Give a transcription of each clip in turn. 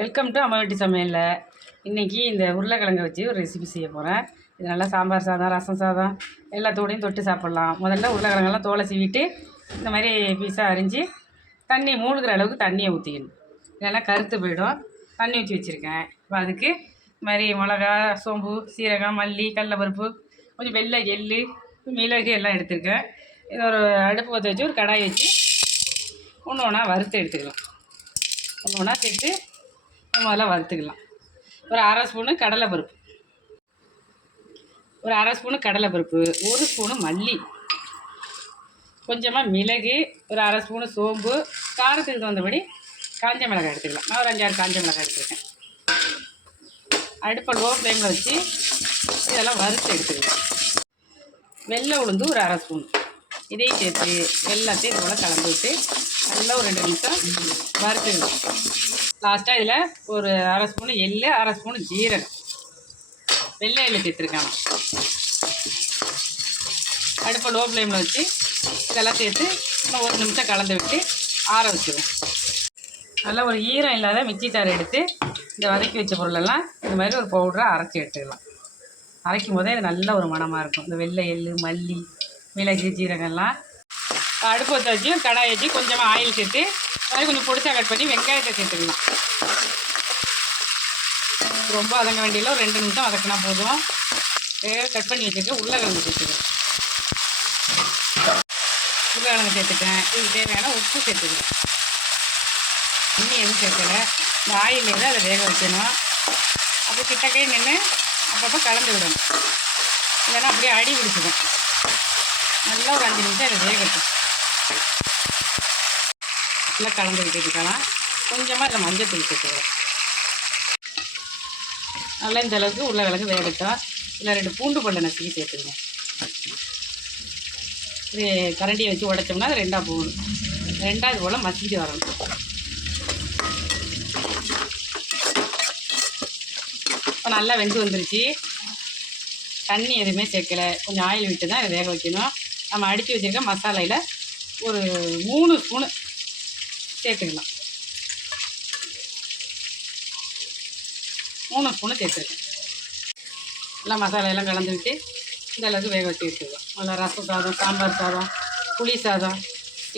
Welcome to அம்மா வீட்டு சமையலில். இன்றைக்கி இந்த உருளைக்கிழங்கை வச்சு ஒரு ரெசிபி செய்ய போகிறேன். இது நல்லா சாம்பார் சாதம், ரசம் சாதம் எல்லாத்தோடையும் தொட்டு சாப்பிட்லாம். முதல்ல உருளைக்கிழங்கெல்லாம் தோலை சீவிட்டு இந்த மாதிரி பீஸாக அரிஞ்சு தண்ணி மூழ்கிற அளவுக்கு தண்ணியை ஊற்றிக்கணும். இல்லைன்னா கருத்து போயிடும். தண்ணி ஊற்றி வச்சுருக்கேன். இப்போ அதுக்கு இது மாதிரி மிளகா, சோம்பு, சீரகம், மல்லி, கடலைப்பருப்பு, கொஞ்சம் வெள்ளை எள்ளு, மிளகு எல்லாம் எடுத்துருக்கேன். இது ஒரு அடுப்பு பற்ற வச்சு ஒரு கடாய் வச்சு ஒன்று ஒன்றா வறுத்து எடுத்துக்கலாம். ஒன்று ஒன்றா சேர்த்து முதல்ல வறுத்துக்கலாம். ஒரு அரை ஸ்பூனு கடலைப்பருப்பு, ஒரு அரை ஸ்பூனு கடலைப்பருப்பு, ஒரு ஸ்பூனு மல்லி, கொஞ்சமாக மிளகு, ஒரு அரை ஸ்பூனு சோம்பு, காரத்துக்கு தகுந்தபடி காஞ்ச மிளகாய் எடுத்துக்கலாம். நான் ஒரு 5-6 காஞ்ச மிளகாய் எடுத்துருக்கேன். அடுப்பை லோ ஃப்ளேமில் வச்சு இதெல்லாம் வறுத்து எடுத்துக்கலாம். வெள்ளை உளுந்து ஒரு அரை ஸ்பூன், இதையும் சேர்த்து எல்லாத்தையும் இது போல் கலந்து விட்டு நல்லா ஒரு 2 நிமிஷம் வறுத்துக்கலாம். லாஸ்ட்டாக இதில் ஒரு அரை ஸ்பூனு எள்ளு, அரை ஸ்பூனு ஜீரகம், வெள்ளை எள்ளு சேர்த்துருக்காங்க. அடுப்பை லோ ஃப்ளேமில் வச்சு இதெல்லாம் சேர்த்து இன்னும் 1 நிமிஷம் கலந்து விட்டு ஆற வச்சுருவோம். நல்லா ஒரு ஈரம் இல்லாத மிக்சி ஜார் எடுத்து இந்த வதக்கி வச்ச பொருளெல்லாம் இந்த மாதிரி ஒரு பவுடராக அரைச்சி எடுத்துக்கலாம். அரைக்கும் போதே இது நல்ல ஒரு மணமாக இருக்கும். இந்த வெள்ளை எள்ளு, மல்லி, மிளகு, ஜீரகம்லாம். அடுப்பு வச்சு கடாய் வச்சு கொஞ்சமாக ஆயில் சேர்த்து அது கொஞ்சம் பொடிச்சா கட் பண்ணி வெங்காயத்தை சேர்த்துக்கலாம். ரொம்ப வதங்க வேண்டியதில்லை, ஒரு 2 நிமிஷம் வதக்கினா போதும். கட் பண்ணி வச்சுட்டு உருளைக்கிழங்கு சேர்த்துக்கிறேன். உருளைக்கிழங்கு சேர்த்துட்டேன். இதுக்கு தேவையான உப்பு சேர்த்துக்கிறேன். இன்னும் எதுவும் சேர்க்கலை. இந்த ஆயிலேருந்து அதை வேக வைக்கணும். அப்போ கிட்டக்கே நின்று அப்பப்போ கலந்து விடணும், இல்லைன்னா அப்படியே அடி பிடிச்சிடும். நல்லா ஒரு 5 நிமிஷம் அதை வேகட்டும். நல்லா கலந்து விட்டுக்கலாம். கொஞ்சமாக இதில் மஞ்சள் தூள் சேர்த்துக்கிறேன். நல்லா இந்த அளவுக்கு உருளைக்கிழங்கு வேகட்டும். இல்லை 2 பூண்டு பல்லை நசுக்கி சேர்த்துக்கணும். இது கரண்டியை வச்சு உடைச்சோம்னா அது 2ஆக போகணும். 2ஆக இது போல் மசிஞ்சு வரணும். இப்போ நல்லா வெந்து வந்துருச்சு. தண்ணி எதுவுமே சேர்க்கலை, கொஞ்சம் ஆயில் விட்டு தான் இதை வேக வைக்கணும். நம்ம அடித்து வச்சுருக்க மசாலையில் ஒரு 3 ஸ்பூனு சேர்த்துக்கலாம். 3 ஸ்பூனு சேர்த்துருக்கேன். நல்லா மசாலையெல்லாம் கலந்து விட்டு இந்த அளவுக்கு வேக வச்சு எடுத்துக்கலாம். நல்லா ரசம் சாதம், சாம்பார் சாதம், புளி சாதம்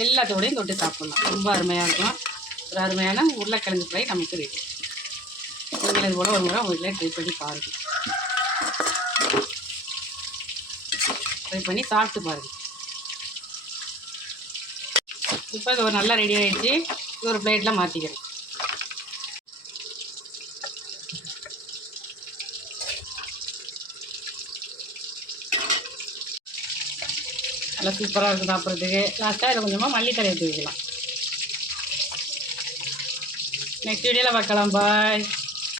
எல்லாத்தோடையும் தொட்டு சாப்பிட்லாம். ரொம்ப அருமையாக இருக்கும். ஒரு அருமையான உருளைக்கிழங்கு ஃப்ரை நமக்கு ரெடி. நீங்கள் இது போல் ஒரு முறை உங்கள் வீட்டில் ட்ரை பண்ணி பாருங்கள். ட்ரை பண்ணி சாப்பிட்டு பாருங்கள். இப்போ இது ஒரு நல்லா ரெடி ஆகிடுச்சு. இது ஒரு பிளேட்டில் மாற்றிக்கிறேன். நல்லா சூப்பராக இருக்கும் சாப்பிட்றதுக்கு. லாஸ்ட்டாக இதில் கொஞ்சமாக மல்லித்தலை எடுத்து வைக்கலாம். நெக்ஸ்ட் வீடியோவில் பார்க்கலாம். பாய்.